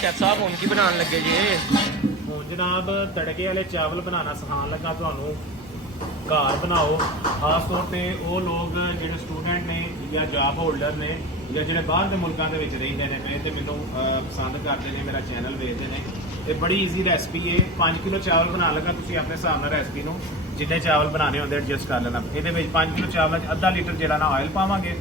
Chef साहब ਹੁਣ ਕੀ ਬਣਾਉਣ ਲੱਗੇ ਜੀ? ਹੁਣ ਜਨਾਬ ਤੜਕੇ ਵਾਲੇ ਚਾਵਲ ਬਣਾਉਣਾ ਸਿਖਾਉਣ ਲੱਗਾ ਤੁਹਾਨੂੰ। ਘਰ ਬਣਾਓ, ਖਾਸ ਤੌਰ ਤੇ ਉਹ ਲੋਕ ਜਿਹੜੇ ਸਟੂਡੈਂਟ ਨੇ ਜਾਂ ਜੌਬ ਹੋਲਡਰ ਨੇ ਜਾਂ ਜਿਹੜੇ ਬਾਹਰ ਦੇ ਮੁਲਕਾਂ ਦੇ ਵਿੱਚ ਰਹਿੰਦੇ ਨੇ ਪਏ ਤੇ ਮੈਨੂੰ ਪਸੰਦ ਕਰਦੇ ਨੇ, ਮੇਰਾ ਚੈਨਲ ਵੇਖਦੇ ਨੇ। ਤੇ ਬੜੀ ਈਜ਼ੀ ਰੈਸਪੀ ਹੈ। 5 ਕਿਲੋ ਚਾਵਲ ਬਣਾਉਣ ਲੱਗਾ, ਤੁਸੀਂ ਆਪਣੇ ਹਿਸਾਬ ਨਾਲ ਰੈਸਪੀ ਨੂੰ ਜਿੰਨੇ ਚਾਵਲ ਬਣਾਉਣੇ ਹੁੰਦੇ ਐਡਜਸਟ ਕਰ ਲੈਣਾ। ਇਹਦੇ ਵਿੱਚ 5 ਕਿਲੋ ਚਾਵਲਾਂ 'ਚ ਅੱਧਾ ਲੀਟਰ ਜਿਹੜਾ ਨਾ ਆਇਲ ਪਾਵਾਂਗੇ।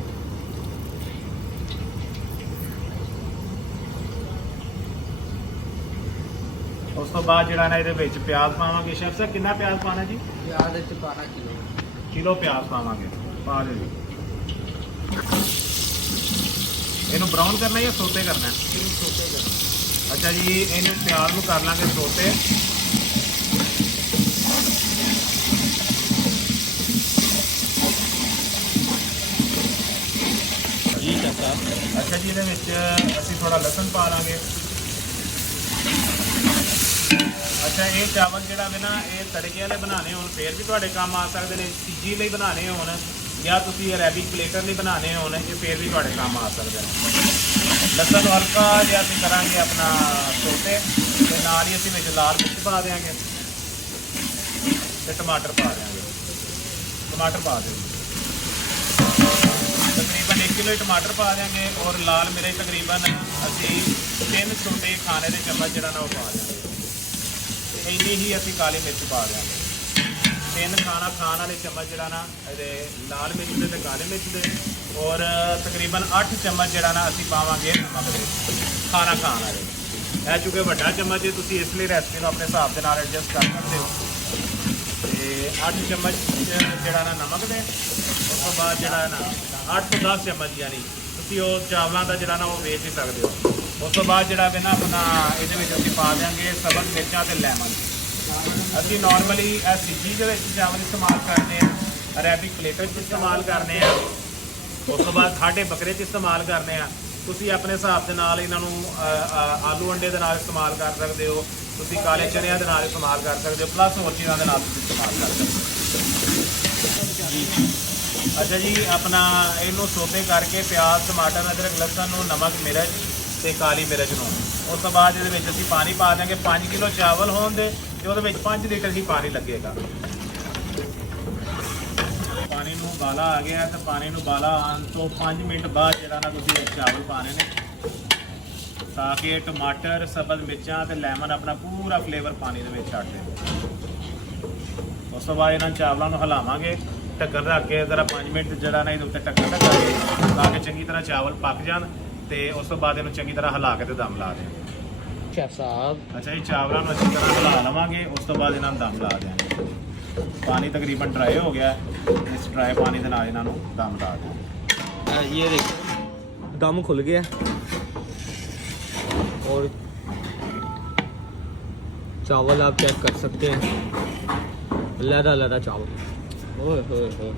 ਉਸ ਤੋਂ ਬਾਅਦ ਜਿਹੜਾ ਨਾ ਇਹਦੇ ਵਿੱਚ ਪਿਆਜ਼ ਪਾਵਾਂਗੇ। ਸ਼ੈਫ ਸਾਹਿਬ ਕਿੰਨਾ ਪਿਆਜ਼ ਪਾਣਾ ਜੀ? ਪਿਆਜ਼ ਵਿੱਚ ਪਾਣਾ ਕਿਲੋ ਪਿਆਜ਼ ਪਾਵਾਂਗੇ। ਪਾ ਦਿਓ ਜੀ। ਇਹਨੂੰ ਬਰਾਊਨ ਕਰਨਾ ਜਾਂ ਸੋਤੇ ਕਰਨਾ? ਸੋਤੇ ਕਰਨਾ। ਅੱਛਾ ਜੀ, ਇਹਨੂੰ ਪਿਆਜ਼ ਨੂੰ ਕਰ ਲਾਂਗੇ ਸੋਤੇ। ਠੀਕ ਹੈ ਸਾਹਿਬ। ਅੱਛਾ ਜੀ, ਇਹਦੇ ਵਿੱਚ ਅਸੀਂ ਥੋੜਾ ਲਸਣ ਪਾ ਲਾਂਗੇ। ਅੱਛਾ, ਇਹ ਚਾਵਲ ਜਿਹੜਾ ਵੇ ਨਾ ਇਹ ਤੜਕੇ ਵਾਲੇ ਬਣਾਉਣੇ ਹੋਣ ਫੇਰ ਵੀ ਤੁਹਾਡੇ ਕੰਮ ਆ ਸਕਦੇ ਨੇ। ਤੀਜੀ ਲਈ ਬਣਾਉਣੇ ਹੋਣ ਜਾਂ ਤੁਸੀਂ ਅਰੈਬਿਕ ਪਲੇਟਰ ਲਈ ਬਣਾਉਣੇ ਹੋਣ, ਇਹ ਫੇਰ ਵੀ ਤੁਹਾਡੇ ਕੰਮ ਆ ਸਕਦੇ ਨੇ। ਲਸਣ ਨੂੰ ਹਲਕਾ ਜਿਹਾ ਅਸੀਂ ਕਰਾਂਗੇ ਆਪਣਾ ਸੋਤੇ, ਤੇ ਨਾਲ ਹੀ ਅਸੀਂ ਵਿੱਚ ਲਾਲ ਮਿਰਚ ਪਾ ਦਿਆਂਗੇ ਤੇ ਟਮਾਟਰ ਪਾ ਦਿਆਂਗੇ। ਟਮਾਟਰ ਪਾ ਦਿਓ ਤਕਰੀਬਨ 1 ਕਿਲੋ ਟਮਾਟਰ ਪਾ ਦਿਆਂਗੇ। ਔਰ ਲਾਲ ਮਿਰਚ ਤਕਰੀਬਨ ਅਸੀਂ 3 ਛੋਟੇ ਖਾਣੇ ਦੇ ਚਮਚ ਜਿਹੜਾ ਨਾ ਉਹ ਪਾ ਦਿਆਂਗੇ। ਇੰਨੀ ਹੀ ਅਸੀਂ ਕਾਲੀ ਮਿਰਚ ਪਾ ਦਿਆਂਗੇ। 3 ਖਾਣ ਵਾਲੇ ਚਮਚ ਜਿਹੜਾ ਨਾ ਇਹਦੇ ਲਾਲ ਮਿਰਚ ਦੇ ਤੇ ਕਾਲੇ ਮਿਰਚ ਦੇ। ਔਰ ਤਕਰੀਬਨ 8 ਚਮਚ ਜਿਹੜਾ ਨਾ ਅਸੀਂ ਪਾਵਾਂਗੇ ਨਮਕ ਦੇ, ਖਾਣਾ ਖਾਣ ਵਾਲੇ। ਇਹ ਚੁੱਕੇ ਵੱਡਾ ਚਮਚ ਹੈ, ਤੁਸੀਂ ਇਸ ਲਈ ਰੈਸਪੀ ਨੂੰ ਆਪਣੇ ਹਿਸਾਬ ਦੇ ਨਾਲ ਐਡਜਸਟ ਕਰ ਸਕਦੇ ਹੋ। ਤੇ 8 ਚਮਚ ਜਿਹੜਾ ਨਾ ਨਮਕ ਦੇ। ਉਸ ਤੋਂ ਬਾਅਦ ਜਿਹੜਾ ਨਾ 8 ਤੋਂ 10 ਚਮਚ ਯਾਨੀ ਤੁਸੀਂ ਉਹ ਚਾਵਲਾਂ ਦਾ ਜਿਹੜਾ ਨਾ ਉਹ ਵੇਚ ਹੀ ਸਕਦੇ ਹੋ। ਉਸ ਤੋਂ ਬਾਅਦ ਜਿਹੜਾ ਵੀ ਨਾ ਆਪਣਾ ਇਹਦੇ ਵਿੱਚ ਅਸੀਂ ਪਾ ਦਿਆਂਗੇ ਸਬਜ਼ ਮਿਰਚਾਂ ਤੇ ਲੈਮਨ। ਅਸੀਂ ਨਾਰਮਲੀ ਇਹ ਸਿੱਜੀ ਦੇ ਵਿੱਚ ਚਾਵਲ ਇਸਤੇਮਾਲ ਕਰਦੇ ਹਾਂ, ਅਰੈਬਿਕ ਪਲੇਟਰ 'ਚ ਇਸਤੇਮਾਲ ਕਰਦੇ ਹਾਂ। ਉਸ ਤੋਂ ਬਾਅਦ ਖਾਡੇ ਬੱਕਰੇ 'ਚ ਇਸਤੇਮਾਲ ਕਰਦੇ ਹਾਂ। ਤੁਸੀਂ ਆਪਣੇ ਹਿਸਾਬ ਦੇ ਨਾਲ ਇਹਨਾਂ ਨੂੰ ਆਲੂ ਅੰਡੇ ਦੇ ਨਾਲ ਇਸਤੇਮਾਲ ਕਰ ਸਕਦੇ ਹੋ, ਤੁਸੀਂ ਕਾਲੇ ਚਨਿਆਂ ਦੇ ਨਾਲ ਇਸਤੇਮਾਲ ਕਰ ਸਕਦੇ ਹੋ, ਪਲੱਸ ਹੋਰ ਚੀਜ਼ਾਂ ਦੇ ਨਾਲ ਤੁਸੀਂ ਇਸਤੇਮਾਲ ਕਰ ਸਕਦੇ ਹੋ ਜੀ। ਅੱਛਾ ਜੀ, ਆਪਣਾ ਇਹਨੂੰ ਸੋਤੇ ਕਰਕੇ ਪਿਆਜ਼, ਟਮਾਟਰ, ਅਦਰਕ, ਲਸਣ ਨੂੰ, ਨਮਕ, ਮਿਰਚ ਤੇ ਕਾਲੀ ਮਿਰਚ ਨੂੰ। ਉਸ ਤੋਂ ਬਾਅਦ ਇਹਦੇ ਵਿੱਚ ਅਸੀਂ ਪਾਣੀ ਪਾ ਦਿਆਂਗੇ। 5 ਕਿਲੋ ਚਾਵਲ ਹੋਣ ਦੇ ਤੇ ਉਹਦੇ ਵਿੱਚ 5 ਲੀਟਰ ਹੀ ਪਾਣੀ ਲੱਗੇਗਾ। ਪਾਣੀ ਨੂੰ ਉਬਾਲਾ ਆ ਗਿਆ ਤੇ ਪਾਣੀ ਨੂੰ ਉਬਾਲਾ ਆਉਣ ਤੋਂ 5 ਮਿੰਟ ਬਾਅਦ ਜਿਹੜਾ ਨਾ ਤੁਸੀਂ ਇਹ ਚਾਵਲ ਪਾਣੇ ਨੇ, ਤਾਂ ਕਿ ਟਮਾਟਰ, ਸਬਜ਼ ਮਿਰਚਾਂ ਤੇ ਲੈਮਨ ਆਪਣਾ ਪੂਰਾ ਫਲੇਵਰ ਪਾਣੀ ਦੇ ਵਿੱਚ ਛੱਡ ਦੇ। ਉਸ ਤੋਂ ਬਾਅਦ ਇਹਨਾਂ ਚਾਵਲਾਂ ਨੂੰ ਹਿਲਾਵਾਂਗੇ, ਢੱਕਣ ਰੱਖ ਕੇ ਜ਼ਰਾ 5 ਮਿੰਟ ਜਿਹੜਾ ਨਾ ਇਹਦੇ ਉੱਤੇ ਢੱਕਣ ਢਕਾਂਗੇ ਤਾਂ ਕਿ ਚੰਗੀ ਤਰ੍ਹਾਂ ਚਾਵਲ ਪੱਕ ਜਾਣ। ਤੇ ਉਸ ਤੋਂ ਬਾਅਦ ਇਹਨੂੰ ਚੰਗੀ ਤਰ੍ਹਾਂ ਹਿਲਾ ਕੇ ਤੇ ਦਮ ਲਾ ਦਿਆਂਗੇ। ਸ਼ੈਫ ਸਾਹਿਬ ਅੱਛਾ ਜੀ, ਚਾਵਲਾਂ ਨੂੰ ਅੱਛੀ ਤਰ੍ਹਾਂ ਹਿਲਾ ਲਵਾਂਗੇ। ਉਸ ਤੋਂ ਬਾਅਦ ਇਹਨਾਂ ਨੂੰ ਦਮ ਲਾ ਦਿਆਂਗੇ। ਪਾਣੀ ਤਕਰੀਬਨ ਡਰਾਈ ਹੋ ਗਿਆ, ਇਸ ਡਰਾਈ ਪਾਣੀ ਦੇ ਨਾਲ ਇਹਨਾਂ ਨੂੰ ਦਮ ਲਾ ਦਿਆਂਗੇ। ये देखो दम खुल गया और चावल आप चेक कर सकते हैं, लहरा लहरा चावल। ओए होए होए।